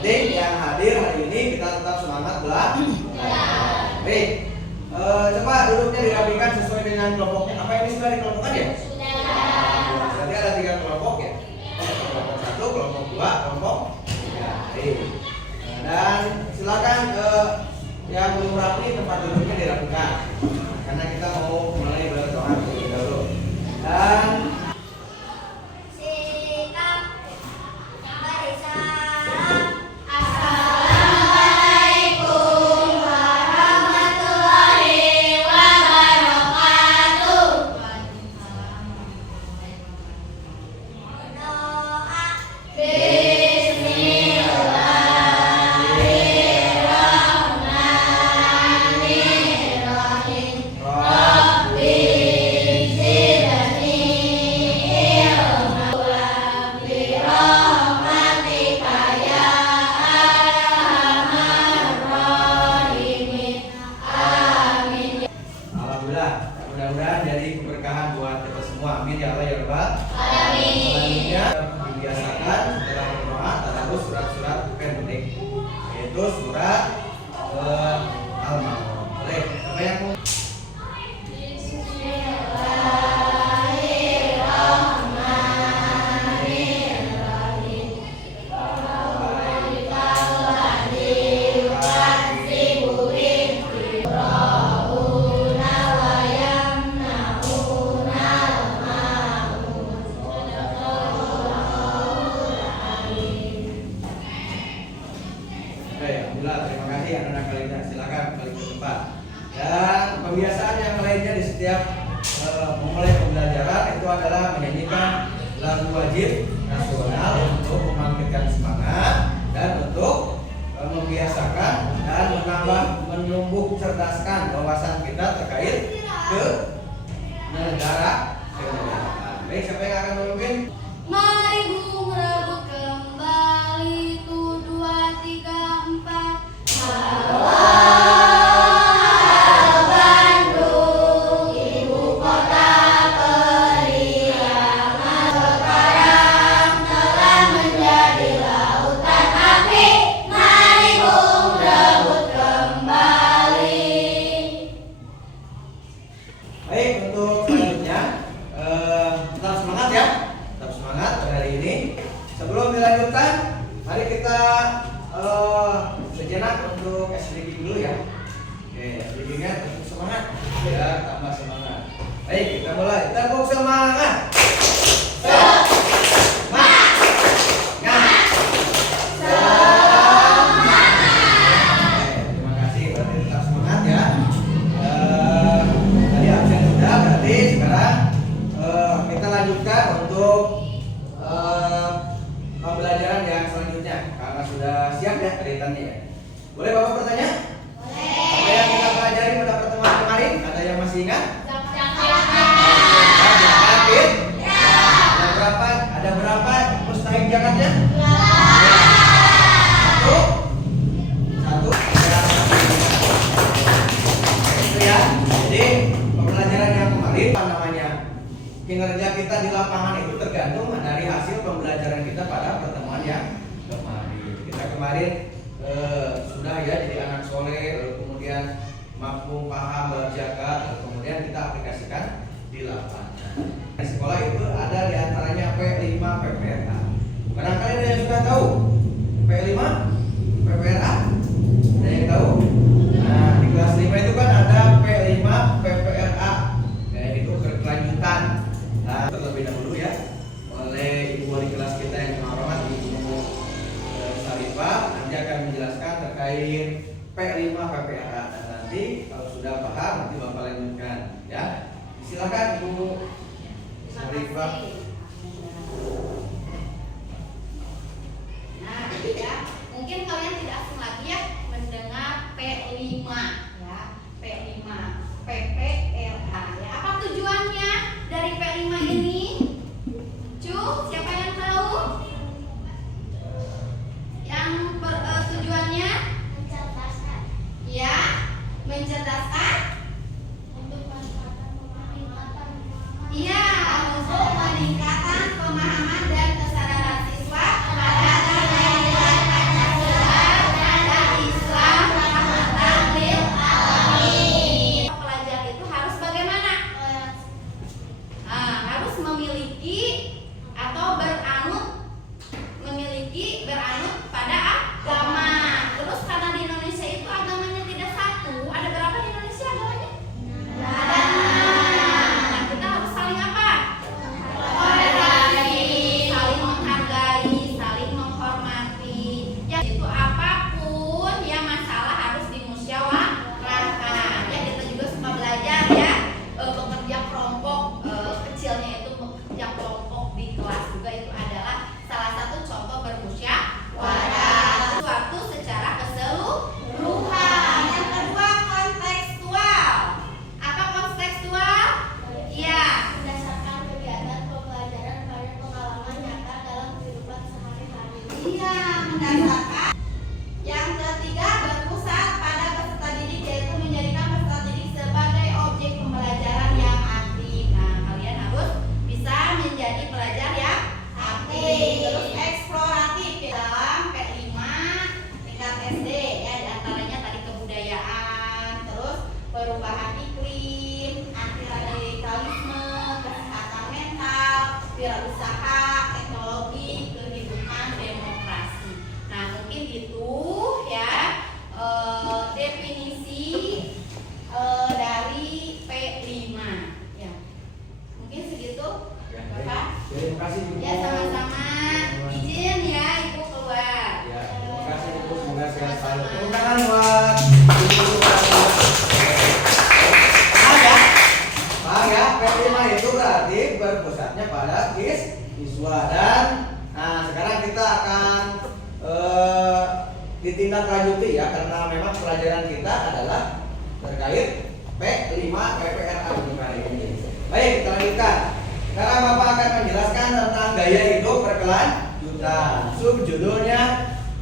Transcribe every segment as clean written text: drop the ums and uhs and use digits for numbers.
penting yang hadir hari ini kita tetap semangat belajar. Baik, coba duduknya dirapikan sesuai dengan kelompoknya. Apa ini sudah dikelompokkan ya? Sudah. Berarti ada 3 kelompok ya. Kelompok 1, kelompok 2, kelompok 3. Baik. Dan silakan yang belum rapi tempat duduknya dirapikan. Karena kita mau mulai berdoa terlebih dahulu. Dan mudah-mudahan jadi keberkahan buat kita semua. Amin ya Allah ya Rabbal alamin. Selanjutnya dibiasakan setelah berdoa tadarus surat-surat pendek, yaitu surat Al-Maun. Baik, apa yang mau? Alhamdulillah, terima kasih anak-anak kalian. Silakan kembali ke tempat. Dan pembiasaan yang lainnya di setiap memulai pembelajaran itu adalah menyanyikan lagu wajib nasional untuk membangkitkan semangat dan untuk membiasakan dan menumbuh cerdaskan wawasan kita terkait ke negara kenegaraan. Baik, siapa yang akan memimpin? Mari burung rebut kembali 1, 2, 3, 4. Bandung, ibu kota periangan, sekarang telah menjadi lautan api. Mari burung rebut kembali. Baik, untuk selanjutnya tetap semangat ya. Tetap semangat hari ini. Sebelum dilanjutkan, mari kita sejenak untuk SDG dulu ya. Oke, SDG-nya untuk semangat biar tambah semangat. Baik, kita mulai. Tepuk semangat. Terima kasih, berarti tetap semangat ya. Tadi absen sudah, berarti sekarang kita lanjutkan untuk pembelajaran yang selanjutnya karena sudah siap ya kelihatannya ya. Boleh Bapak bertanya? Boleh. Apa yang kita pelajari pada pertemuan kemarin? Ada yang masih ingat? Ada berapa? Ada berapa mustahik jakatnya? Satu. Itu ya. Jadi pembelajaran yang kemarin apa namanya? Kinerja kita di lapangan itu tergantung dari hasil pembelajaran kita pada pertemuan yang kemarin. Kita kemarin sudah ya jadi anak soleh, kemudian mampu paham berzakat, kemudian kita aplikasikan di lapangan. Di sekolah itu ada diantaranya P5 PPRA. Barangkali ada yang sudah tahu P5 PPRA? Ada yang tahu? Nah, di kelas 5 itu kan ada P5 PPRA. Ya, itu berkelanjutan. Nah, terlebih dahulu ya oleh ibu wali kelas kita yang terhormat Ibu Sarifah nanti akan menjelaskan terkait P5 PPRA dan nanti kalau sudah paham nanti Bapak lanjutkan ya. Silakan Ibu Sarifah. Nah, ya, mungkin kalian tidak asing lagi ya mendengar P5 ya. P5 PPRA ya. Apa tujuannya dari P5 ini? Siapa yang tahu? Yang tujuannya? Mencerdaskan. Ya, mencerdaskan. Untuk peningkatan. Iya, untuk peningkatan pemahaman dan kesadaran siswa pada nilai-nilai Pancasila mendasarkan. Yang ketiga, berpusat pada peserta didik, yaitu menjadikan peserta didik sebagai objek pembelajaran yang aktif. Nah, kalian harus bisa menjadi pelajar yang aktif. Terus eksploratif dalam P5 tingkat SD ya, diantaranya tadi kebudayaan, terus perubahan iklim, anti radikalisme, kesehatan mental, wirausaha, teknologi, kehidupan, demokrasi. Nah, mungkin itu ya definisi dari P5 ya. Mungkin segitu Ya, Bapak. terima kasih Ibu. Ya, sama-sama. Izin ya Ibu keluar. Ya, terima kasih Ibu, semoga sehat selalu. Tepuk tangan buat Ibu. Ya, P5 itu berarti berpusatnya pada siswa. Dan sekarang kita akan ditindaklanjuti ya, karena memang pelajaran kita adalah terkait P5 PPRA untuk hari ini. Baik, kita lanjutkan. Sekarang Bapak akan menjelaskan tentang gaya hidup berkelanjutan. Subjudulnya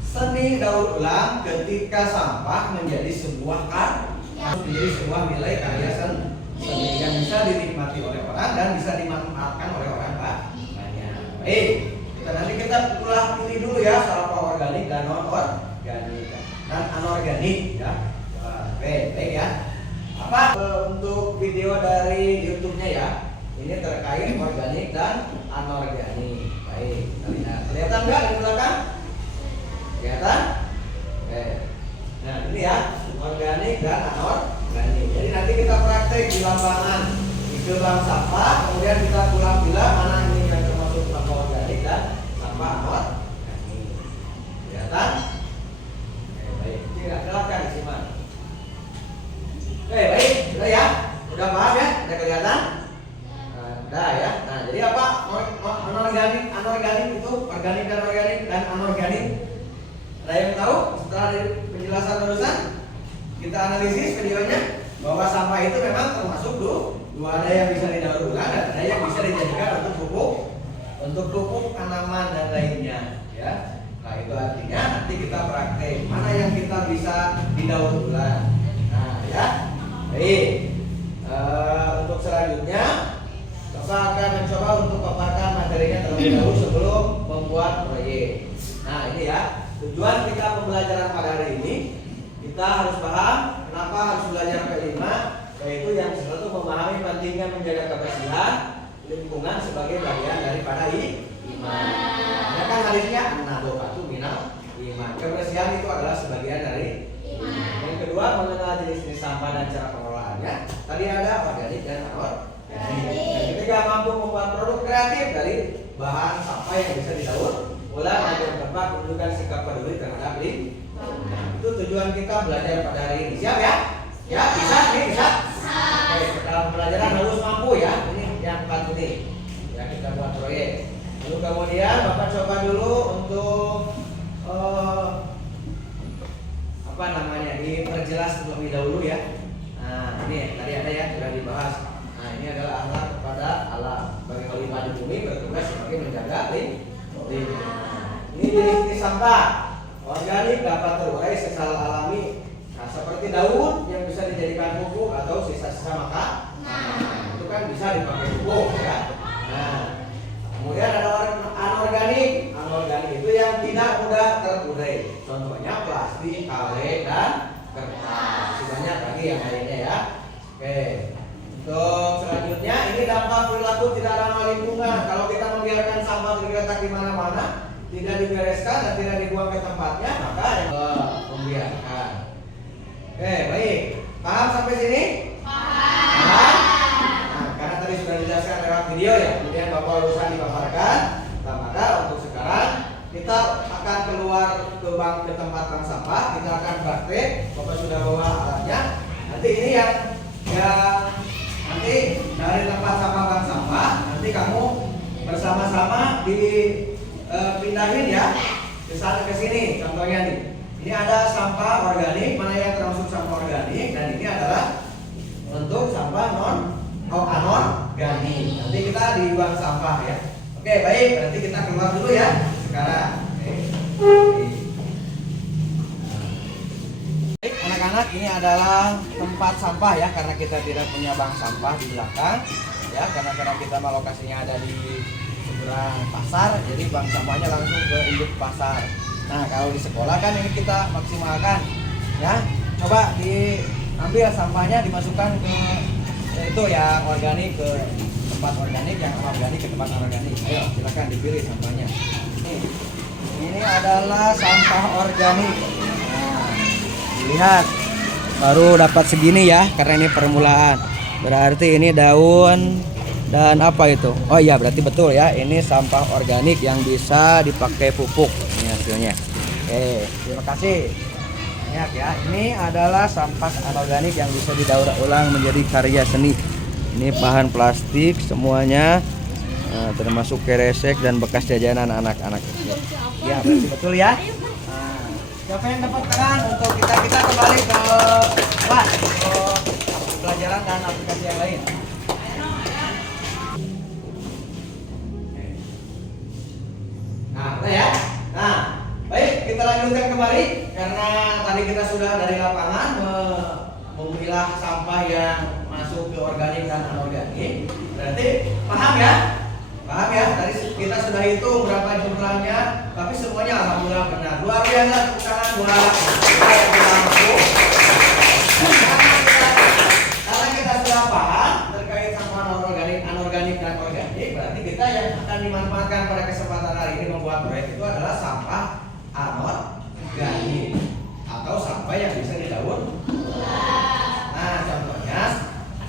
seni daur ulang ketika sampah menjadi sebuah karya, menjadi sebuah nilai karya seni yang bisa dinikmati oleh orang dan bisa dimanfaatkan oleh orang banyak. Baik, kita ulah pilih dulu ya, sampah organik dan non organik dan anorganik ya. Baik ya. Apa untuk video dari YouTube-nya ya? Ini terkait organik dan anorganik. Baik, kita lihat. Kelihatan nggak di belakang? Kelihatan? Oke. Nah, ini ya, organik dan anorganik. Jadi nanti kita praktek di lapangan, di bank sampah, kemudian kita pulang bilang mana ini yang termasuk sampah organik dan sampah anorganik. Kelihatan? Oke, baik. Silakan disimak. Oke, baik. Sudah ya? Udah paham ya? Udah kelihatan? Udah ya. Nah, jadi apa? Anorganik itu organik dan anorganik. Ada yang tahu? Setelah dari penjelasan barusan, kita analisis videonya bahwa sampah itu memang termasuk dua, ada yang bisa didaur ulang dan ada yang bisa dijadikan untuk pupuk tanaman dan lainnya. Ya. Nah, itu artinya nanti kita praktek mana yang kita bisa didaur ulang. Nah, ya. Baik. Untuk selanjutnya Bapak akan mencoba untuk paparkan materinya terlebih dahulu sebelum membuat proyek. Nah, ini ya, tujuan kita pembelajaran pada hari ini, kita harus paham kenapa harus belajar P5, yaitu yang satu memahami pentingnya menjaga kebersihan lingkungan sebagai bagian daripada iman. Ya kan hadisnya an-nadhafatu minal iman. Kebersihan itu adalah sebagian dari iman. Yang kedua, mengenal jenis-jenis sampah dan cara pengelolaannya. Tadi ada organik dan anorganik. Yang ketiga, mampu membuat produk kreatif dari bahan sampah yang bisa didaur ulang dan yang keempat, menunjukkan sikap peduli terhadap lingkungan. Itu tujuan kita belajar pada hari ini. Siap ya? Ya, bisa? Nih, bisa? Oke, dalam pembelajaran harus mampu ya. Ini yang 4 ini. Ya, kita buat proyek. Lalu kemudian Bapak coba dulu untuk diperjelas terlebih dahulu ya. Nah, ini tadi ada ya, sudah dibahas. Nah, ini adalah akhlak kepada alam. Sebagai khalifah di bumi bertugas sebagai menjaga lingkungan. Ini jenis sampah organik dapat terurai secara alami. Nah, seperti daun yang bisa dijadikan pupuk atau sisa-sisa makan. Nah, itu kan bisa dipakai pupuk ya. Nah, kemudian ada anorganik. Anorganik itu yang tidak mudah terurai. Contohnya plastik, kaleng, dan kertas. Banyak lagi yang lainnya ya. Oke. Untuk selanjutnya, ini dampak perilaku tidak ramah lingkungan. Kalau kita membiarkan sampah tergeletak di mana-mana, tidak dibereskan dan tidak dibuang ke tempatnya, maka yang membiarkan. Oke, baik. Paham sampai sini? Paham. Nah, karena tadi sudah dijelaskan lewat video ya, kemudian Bapak urusan dipaparkan. Nah, maka untuk sekarang kita akan keluar ke tempat tong sampah. Kita akan praktek. Bapak sudah bawa alatnya. Nanti ini yang nanti dari tempat sampah bank sampah, nanti kamu bersama-sama dipindahin ya ke sana ke sini. Contohnya nih, ini ada sampah organik, mana yang termasuk sampah organik, dan ini adalah untuk sampah anorganik. Nanti kita di bank sampah ya. Oke, baik, berarti kita keluar dulu ya sekarang. Oke. anak-anak, ini adalah tempat sampah ya, karena kita tidak punya bank sampah di belakang ya, karena kita mah lokasinya ada di seberang pasar, jadi bank sampahnya langsung ke induk pasar. Nah, kalau di sekolah kan ini kita maksimalkan ya, coba diambil sampahnya, dimasukkan ke itu yang organik, ke tempat organik, yang organik ke tempat anorganik. Ayo silakan dipilih sampahnya. Ini adalah sampah organik. Nah, dilihat baru dapat segini ya, karena ini permulaan. Berarti ini daun dan apa itu? Oh iya, berarti betul ya, ini sampah organik yang bisa dipakai pupuk. Ini hasilnya. Oke, terima kasih. Banyak ya. Ini adalah sampah anorganik yang bisa didaur ulang menjadi karya seni. Ini bahan plastik semuanya, termasuk keresek dan bekas jajanan anak-anak kecil. Ya, berarti betul ya. Nah, siapa yang dapat tangan untuk kita kembali ke kelas untuk pelajaran dan aplikasi yang lain. Nah, udah ya. Nah, baik, kita lanjutkan kembali karena tadi kita sudah dari lapangan memilah sampah yang masuk ke organik dan anorganik. Berarti paham ya? Paham ya? Tadi kita sudah hitung berapa jumlahnya, tapi semuanya alhamdulillah benar. Luar biasa, tepuk tangan buat kita yang sudah mampu. Karena kita sudah paham terkait sampah anorganik dan organik, berarti kita yang akan dimanfaatkan pada kesempatan hari ini membuat proyek itu adalah sampah anorganik atau sampah yang bisa didaur. Nah, contohnya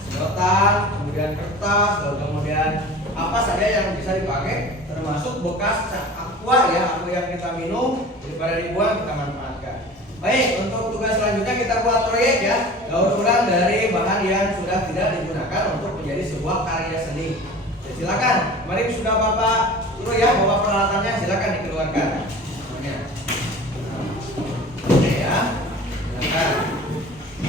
sedotan, kemudian kertas, lalu kemudian apa saja yang bisa dipakai, termasuk bekas aqua ya, aqua yang kita minum daripada dibuang kita manfaatkan. Baik, untuk tugas selanjutnya kita buat proyek ya, daur ulang dari bahan yang sudah tidak digunakan untuk menjadi sebuah karya seni. Ya, silakan, mari sudah Bapak dulu ya, bawa peralatannya, silakan dikeluarkan. Semuanya. Oke ya, silakan.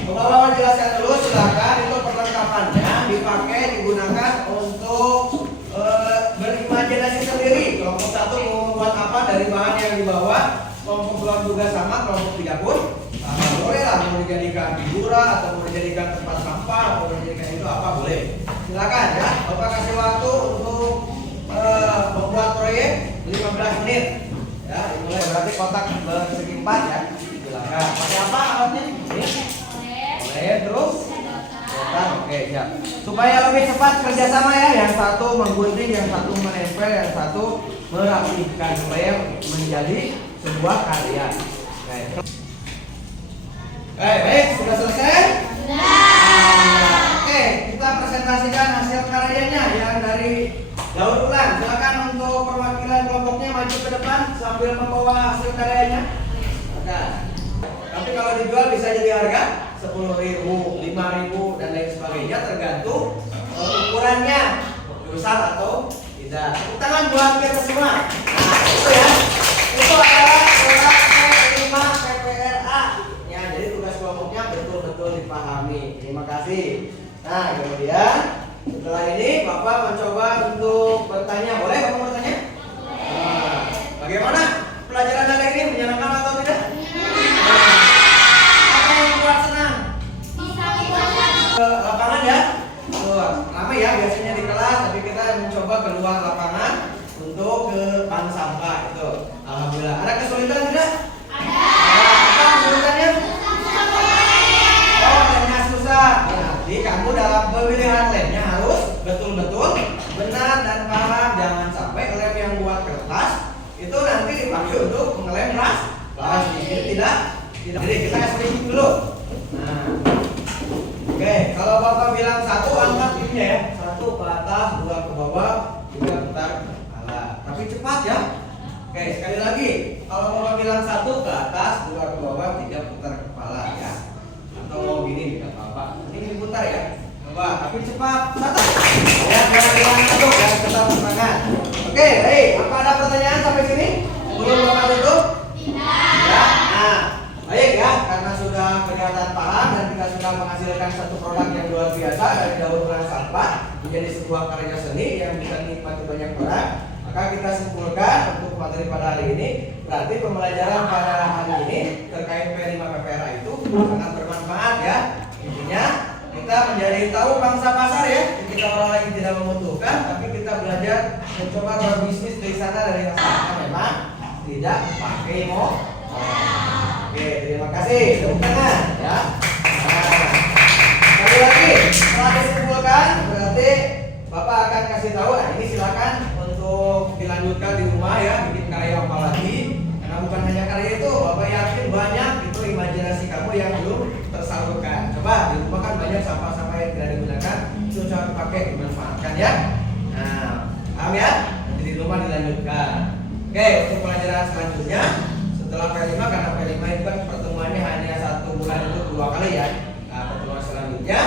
Bapak jelaskan dulu, silakan, itu perlengkapannya dipakai, digunakan untuk berimajinasi sendiri. Kelompok 1 mau membuat apa dari bahan yang dibawa, kelompok 2 juga sama, kelompok 3 pun sama. Boleh lah, mau dijadikan figura atau mau dijadikan tempat sampah atau mau dijadikan itu apa boleh. Silakan ya, Bapak kasih waktu untuk membuat proyek 15 menit. Ya, dimulai, berarti kotak bersegi 4 ya. Silakan. Pakai apa alatnya? Boleh, terus? Oke, siap. Supaya lebih cepat kerjasama ya, yang satu menggunting, yang satu menempel, yang satu merapihkan supaya menjadi sebuah karya. Baik, sudah selesai? Sudah. Oke, kita presentasikan hasil karyanya yang dari daur ulang. Silakan untuk perwakilan kelompoknya maju ke depan sambil membawa hasil karyanya. Oke. Tapi kalau dijual bisa jadi harga 10.000, 5.000 dan lain sebagainya, tergantung ukurannya besar atau tidak. Tepuk tangan buat kita semua. Nah, itu ya. Itu adalah surat P5 PPRA. Ya, jadi tugas kelompoknya betul-betul dipahami. Terima kasih. Nah, kemudian setelah ini Bapak mencoba untuk bertanya. Boleh Bapak bertanya? Nah, bagaimana pelajaran hari ini, menyenangkan atau tidak? Lapangan ya, ramai ya biasanya di kelas, tapi kita mencoba keluar lapangan untuk ke bank sampah itu. Alhamdulillah. Ada kesulitan tidak? Ada. Apa kesulitannya? Oh, lemnya susah. Nanti kamu dalam pemilihan lemnya harus betul-betul benar dan paham. Jangan sampai lem yang buat kertas itu nanti dipakai untuk mengelem plastik. Jadi tidak. Jadi kita explain dulu. Nah. Oke, kalau Bapak bilang 1, angkat ininya ya. 1 ke atas, 2 ke bawah, 3 putar ke kepala. Tapi cepat ya. Oke, sekali lagi. Kalau Bapak bilang 1 ke atas, 2 ke bawah, 3 putar ke kepala ya. Atau mau gini tidak apa-apa. Ini diputar ya. Coba, tapi cepat. 1. Ya, jangan bilang 1 ya, tetap semangat. Oke, baik. Apa ada pertanyaan sampai sini? Sebelum Bapak tutup? Tidak. Ya. Nah, baik ya, karena sudah kelihatan paham dan kita sudah menghasilkan satu produk yang luar biasa dari daur ulang sampah menjadi sebuah karya seni yang bisa dinikmati banyak orang, maka kita simpulkan untuk materi pada hari ini, berarti pembelajaran pada hari ini terkait P5 PPRA itu sangat bermanfaat masa pasar ya. Kita orang lagi tidak membutuhkan, tapi kita belajar mencoba berbisnis dari sana dari asalnya memang tidak pakai modal. Oke, terima kasih. Tepuk tangan ya. Nah, sekali lagi setelah disimpulkan berarti Bapak akan kasih tahu. Nah, ini silakan untuk dilanjutkan di rumah ya, bikin karya apa lagi. Karena bukan hanya karya itu, Bapak yakin banyak itu imajinasi kamu yang belum tersalurkan. Coba di rumah kan banyak sampah-sampah yang tidak digunakan, itu coba dipakai, dimanfaatkan ya. Nah, paham ya? Nanti di rumah dilanjutkan. Oke, untuk pelajaran selanjutnya setelah P5, karena P5 itu kan pertemuannya hanya 1 bulan itu 2 kali ya. Nah, pertemuan selanjutnya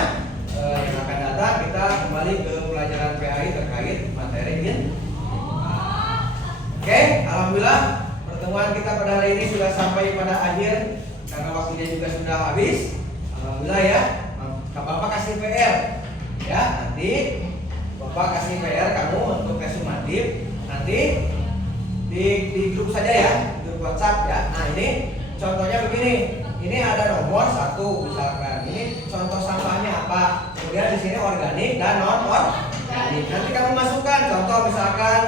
yang akan datang kita kembali ke pelajaran PAI terkait materi ini. Oke, alhamdulillah pertemuan kita pada hari ini sudah sampai pada akhir karena waktunya juga sudah habis. Alhamdulillah ya. Bapak kasih PR ya, nanti Bapak kasih PR kamu untuk tes sumatif nanti di grup saja ya, grup WhatsApp ya. Nah, ini contohnya begini. Ini ada nomor 1 misalkan. Ini contoh sampahnya apa? Kemudian di sini organik dan non organik. Nanti kamu masukkan contoh misalkan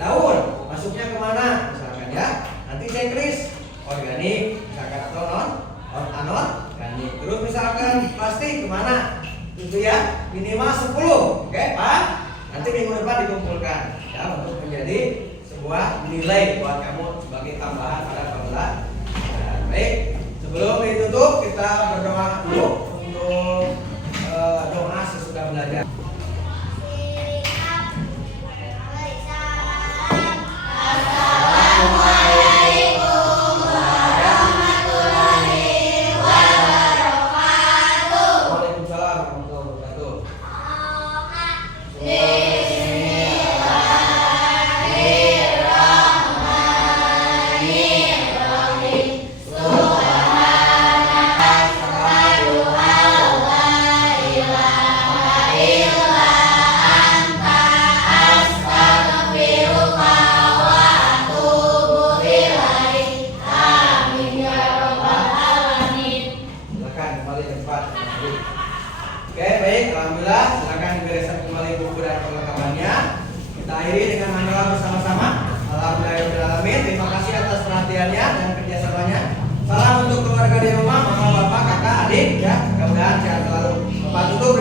daun, masuknya kemana misalkan ya. Nanti checklist organik misalkan atau anorganik. Terus misalkan plastik kemana? Itu ya minimal 10. Oke, Pak? Nanti minggu depan dikumpulkan ya untuk menjadi sebuah nilai buat kamu sebagai tambahan pada pembelajaran. Baik. Sebelum ditutup kita berdoa dulu untuk doa sesudah belajar. Assalamualaikum warahmatullahi wabarakatuh. Waalaikumsalam warahmatullahi wabarakatuh. Oke, baik, alhamdulillah. Silakan dibereskan kembali buku dan perlengkapannya. Kita akhiri dengan hamdalah bersama-sama. Alhamdulillahirobbilalamin. Terima kasih atas perhatiannya dan kerjasamanya. Salam untuk keluarga di rumah, mama, bapak, kakak, adik, ya. Mudah-mudahan sehat selalu. Bapak tutup.